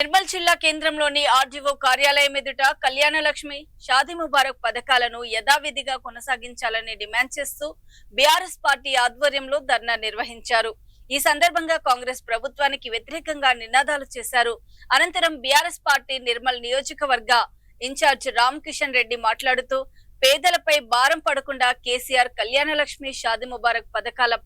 నిర్మల్ జిల్లా కేంద్రంలోని ఆర్డీఓ కార్యాలయం ఎదుట కళ్యాణ లక్ష్మి, షాదీ ముబారక్ పథకాలను యథావిధిగా కొనసాగించాలని డిమాండ్ చేస్తూ బీఆర్ఎస్ పార్టీ ఆధ్వర్యంలో ధర్నా నిర్వహించారు. ఈ సందర్భంగా కాంగ్రెస్ ప్రభుత్వానికి వ్యతిరేకంగా నినాదాలు చేశారు. అనంతరం బీఆర్ఎస్ పార్టీ నిర్మల్ నియోజకవర్గ ఇన్ఛార్జ్ రామ్ కిషన్ రెడ్డి మాట్లాడుతూ పేదలపై భారం పడకుండా కేసీఆర్ కళ్యాణ లక్ష్మి, షాదీ ముబారక్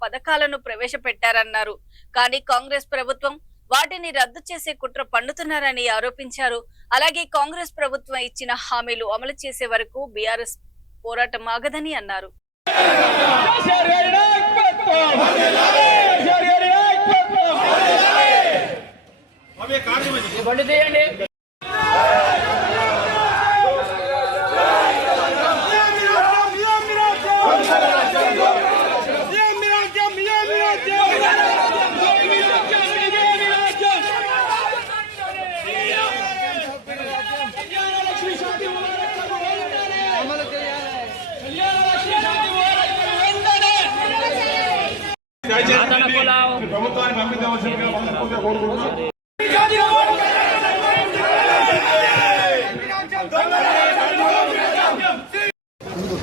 పథకాలను ప్రవేశపెట్టారన్నారు. కానీ కాంగ్రెస్ ప్రభుత్వం వాటిని రద్దు చేసే కుట్ర పన్నుతున్నారని ఆరోపించారు. అలాగే కాంగ్రెస్ ప్రభుత్వం ఇచ్చిన హామీలు అమలు చేసే వరకు బీఆర్ఎస్ పోరాటం ఆగదని అన్నారు.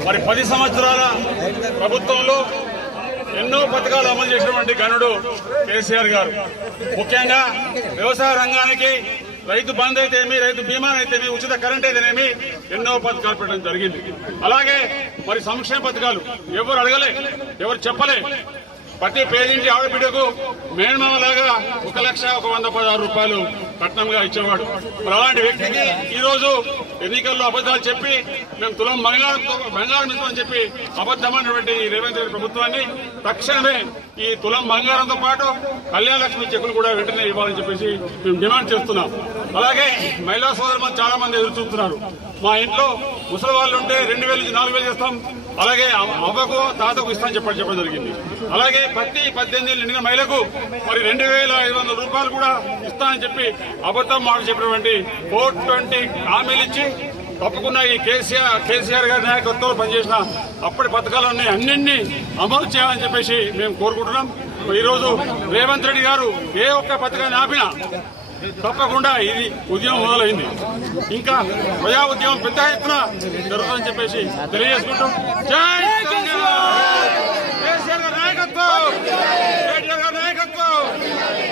మరి 10 సంవత్సరాల ప్రభుత్వంలో ఎన్నో పథకాలు అమలు చేసినటువంటి గనుడు కేసీఆర్ గారు. ముఖ్యంగా వ్యవసాయ రంగానికి రైతు బంద్ అయితేనేమి, రైతు బీమా అయితేనేమి, ఉచిత కరెంట్ అయితేనేమి ఎన్నో పథకాలు పెట్టడం జరిగింది. అలాగే మరి సంక్షేమ పథకాలు ఎవరు అడగలే, ఎవరు చెప్పలే. ప్రతి పేదింటి ఆడబిడ్డకు మేనమామలాగా 1,116 రూపాయలు కట్నంగా ఇచ్చేవాడు. మరి అలాంటి వ్యక్తికి ఈ రోజు ఎన్నికల్లో అబద్దాలు చెప్పి మేము తులం బంగారం ఇస్తామని చెప్పి అబద్దమైనటువంటి రేవంత్ రెడ్డి ప్రభుత్వాన్ని తక్షణమే ఈ తులం బంగారంతో పాటు కళ్యాణ లక్ష్మి చెక్కులు కూడా వెంటనే ఇవ్వాలని చెప్పేసి మేము డిమాండ్ చేస్తున్నాం. అలాగే మహిళా సోదరులు చాలా మంది ఎదురు చూస్తున్నారు. మా ఇంట్లో ముసలి వాళ్ళు ఉంటే 2,000 నుంచి 4,000 చేస్తాం, అలాగే అవ్వకు తాతకు ఇస్తామని చెప్పడం జరిగింది. అలాగే ప్రతి 18 ఏళ్ళు నిండిన మహిళకు మరి 2,500 రూపాయలు కూడా ఇస్తానని చెప్పి అబద్ధం మాట చెప్పినటువంటి 420 హామీలు ఇచ్చి తప్పకుండా ఈ కేసీఆర్ గారి నాయకత్వంలో పనిచేసిన అప్పటి పథకాలన్నీ అన్నింటినీ అమలు చేయాలని చెప్పేసి మేము కోరుకుంటున్నాం. ఈ రోజు రేవంత్ రెడ్డి గారు ఏ ఒక్క పథకాన్ని ఆపినా తప్పకుండా ఇది ఉద్యమం మొదలైంది. ఇంకా ప్రజా ఉద్యమం పెద్ద ఎత్తున జరుగుతుందని చెప్పేసి తెలియజేసుకుంటాం. జై